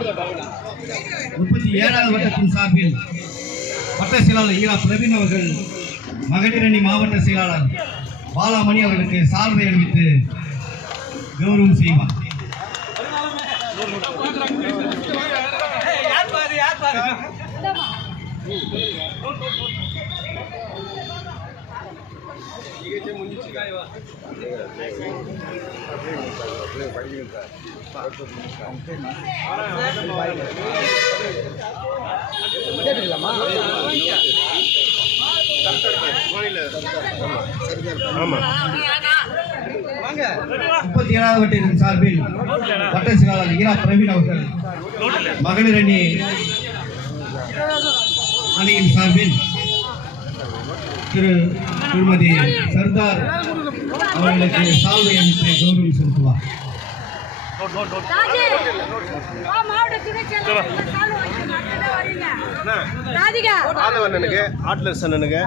37வது வட்டத்தின் சார்பில் வட்ட செயலாளர் ஈரா பிரவீன் அவர்கள் மகளிர் அணி மாவட்ட செயலாளர் பாலாமணி அவர்களுக்கு சால்வை அணிவித்து கௌரவம் செய்வார். முப்பத்தி 37வது வட்டத்தின் சார்பில் வட்ட செயலாளர் ஈரா பிரவீன் அவர்கள் மகளிர் அணியின் சார்பில் திருமதி சர்தார் அவர்களுக்கு சால்வை அளித்து கௌரவம் செலுத்துவார். ஆட்லர் சன்னனுக்கு